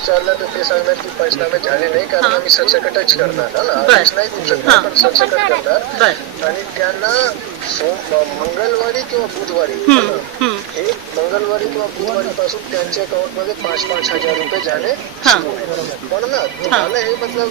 विचारलं तर ते सांगणार की पंचनामे झाले नाही कारण. आम्ही सरसकटच करणार हा ना. आदेश नाही देऊ हा. शकणार पण सरसकट करणार बर आणि त्यांना मंगळवारी किंवा बुधवारी. हे मंगळवारी किंवा बुधवारी पासून त्यांच्या अकाउंटमध्ये पाच पाच हजार रुपये हा. होणार. पण ना तुम्हाला हे मतलब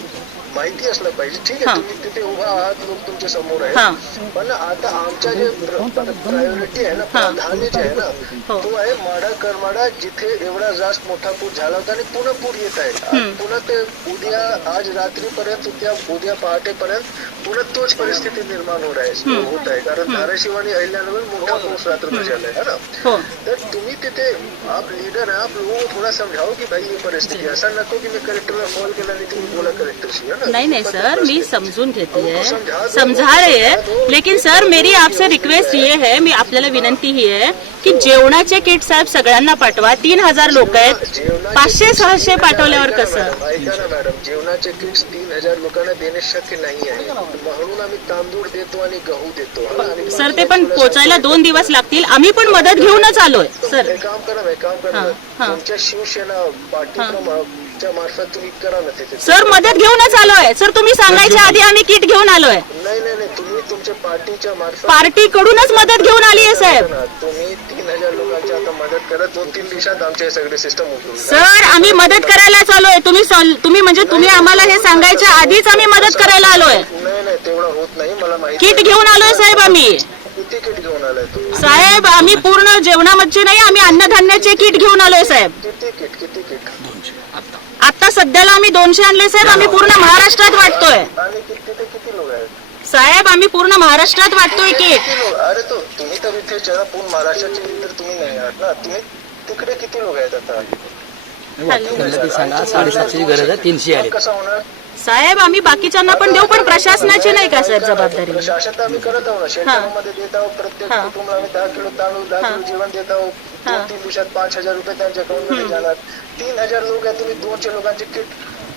माहिती असलं पाहिजे ठीक. आहे तुम्ही तिथे उभा आहात लोक तुमच्यासमोर हा. आहे पण आता आमच्या जे प्रायोरिटी आहे ना. प्राधान्य जे आहे ना हो. तो आहे माडा करमाडा जिथे एवढा जास्त मोठा पूर झाला होता आणि पुन्हा पूर येत आहे. पुन्हा ते उद्या आज रात्रीपर्यंत उद्या उद्या पहाटेपर्यंत पुन्हा तोच परिस्थिती निर्माण होत आहे होत आहे. कारण धाराशिव आणि अहिल्यानगर मोठा पाऊस रात्रभर झालाय है ना? हो. तर तुम्ही तिथे आप लीडर आहे आप लोगों को थोड़ा समझाओ की भाई ये परिस्थिती. असं नको की मी कलेक्टरला कॉल केला आणि तुम्ही बोला कलेक्टरशी है ना? नहीं नहीं सर मैं समझून घेती है समझा दो. समझा रहे है लेकिन सर मेरी आपसे रिक्वेस्ट ये है मी आपल्याला विनंती ही आहे की जेवणाचे किट साहेब सगळ्यांना पाठवा. तीन हजार लोक आहेत. पाचशे सहाशे पाठवल्यावर कसं? ऐका ना मॅडम. जेवणाचे किट्स तीन हजार लोकांना देणे शक्य नाही आहे. म्हणून आम्ही तांदूळ देतो आणि गहू देतो. सर ते पण पोचायला दोन दिवस लागतील. आम्ही पण मदत घेऊनच आलोय सर. एक काम करा ना, एक काम करा. तुमच्या शिवसेना पार्टीच्या मार्फत तुम्ही करा ना सर मदत घेऊनच आलोय. सर तुम्ही सांगायच्या आधी आम्ही किट घेऊन आलोय. नाही नाही नाही. तुम्ही तुमच्या पार्टीच्या मार्फत पार्टी कडूनच मदत घेऊन आली आहे साहेब. ना, तुम्ही तीन हजार लोकांची आता मदत करा दोन तीन दिवसात आमचे हे सगळे सिस्टम सर आम्ही मदत करायला आलोय तुम्ही सॉल- तुम्ही म्हणजे तुम्ही आम्हाला हे सांगायच्या आधीच आम्ही मदत करायला आलोय. नाही नाही तेवढं होत नाही. मला माहिती किट घेऊन आलोय साहेब आम्ही. किती किट घेऊन आलाय साहेब आम्ही पूर्ण जेवणामध्ये नाही आम्ही अन्नधान्याचे किट घेऊन आलोय साहेब. किती किट किती किट? आता सध्याला आम्ही दोनशे आणले साहेब. आम्ही पूर्ण महाराष्ट्रात वाटतोय आणि किती ते किती लोक आहेत साहेब आम्ही पूर्ण महाराष्ट्रात वाटतोय लोक अरे तो तुम्ही तर इथे जरा पूर्ण महाराष्ट्राचे तर तुम्ही नाही आहात ना. तुम्ही तिकडे किती लोक आहेत आता? त्यांना ती सांगा साडेसातशेची गरज आहे तीनशे आले. कसं होणार? साहेब आम्ही बाकीच्यांना पण देऊ पण प्रशासनाची नाही का साहेब जबाबदारी? प्रशासन तर आम्ही करत आहोत ना. शेतकऱ्यांमध्ये देत आहोत. प्रत्येक हा. आम्ही दहा किलो तांदूळ दहा किलो जेवण देत आहोत. हा. दोन तीन दिवसात पाच हजार रुपये त्यांच्या जाणार. तीन हजार लोक आहेत तुम्ही दोनशे लोकांचे किट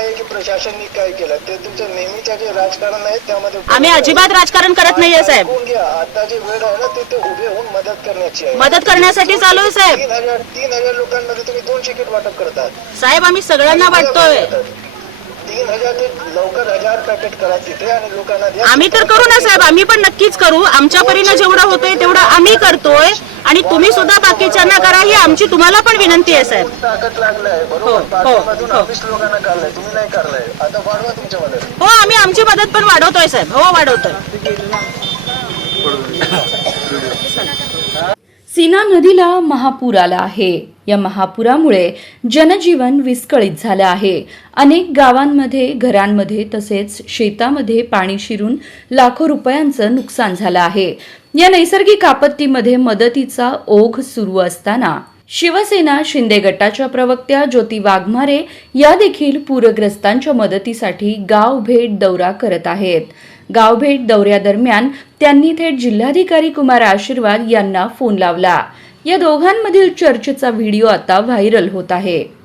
नाही की प्रशासनने काय केलं? ते तुमचं नेहमीचं जे राजकारण आहे त्यामध्ये आम्ही अजिबात राजकारण करत नाहीये साहेब. ऐकून घ्या? आता जे वेळ आहे ना ते ते उभे होऊन मदत करण्याची आहे. मदत करण्यासाठी चालू आहे साहेब. तीन हजार तीन हजार लोकांमध्ये तुम्ही दोन तिकीट वाटप करतात. साहेब आम्ही सगळ्यांना वाटतोय. तीन हजार ते लवकर हजार पॅकेट करा तिथे आणि लोकांना द्या. आम्ही तर करू ना साहेब. आम्ही पण नक्कीच करू. आमच्या परीनं जेवढं होतंय तेवढं आम्ही करतोय. आणि तुम्ही सुद्धा बाकीच्यांना करा ही आमची तुम्हाला पण विनंती आहे साहेब. ताकद लागलाय हो, बरोबर? हो, हो. ऑफिस लोकांना काढलाय तुम्ही नाही काढलाय. आता वाढवा तुमच्या मदत हो आम्ही आमची मदत पण वाढवतोय साहेब. हो वाढवतोय. सीना नदीला महापूर आला आहे. या महापुरामुळे जनजीवन विस्कळीत झालं आहे. अनेक गावांमध्ये घरांमध्ये तसेच शेतामध्ये पाणी शिरून लाखो रुपयांचं नुकसान झालं आहे. या नैसर्गिक आपत्तीमध्ये मदतीचा ओघ सुरू असताना शिवसेना शिंदे गटाच्या प्रवक्त्या ज्योती वाघमारे या देखील पूरग्रस्तांच्या मदतीसाठी गाव भेट दौरा करत आहेत. गावभेट दौऱ्यादरम्यान त्यांनी थेट जिल्हाधिकारी कुमार आशीर्वाद यांना फोन लावला. या दोघांमधील चर्चेचा व्हिडिओ आता व्हायरल होत आहे.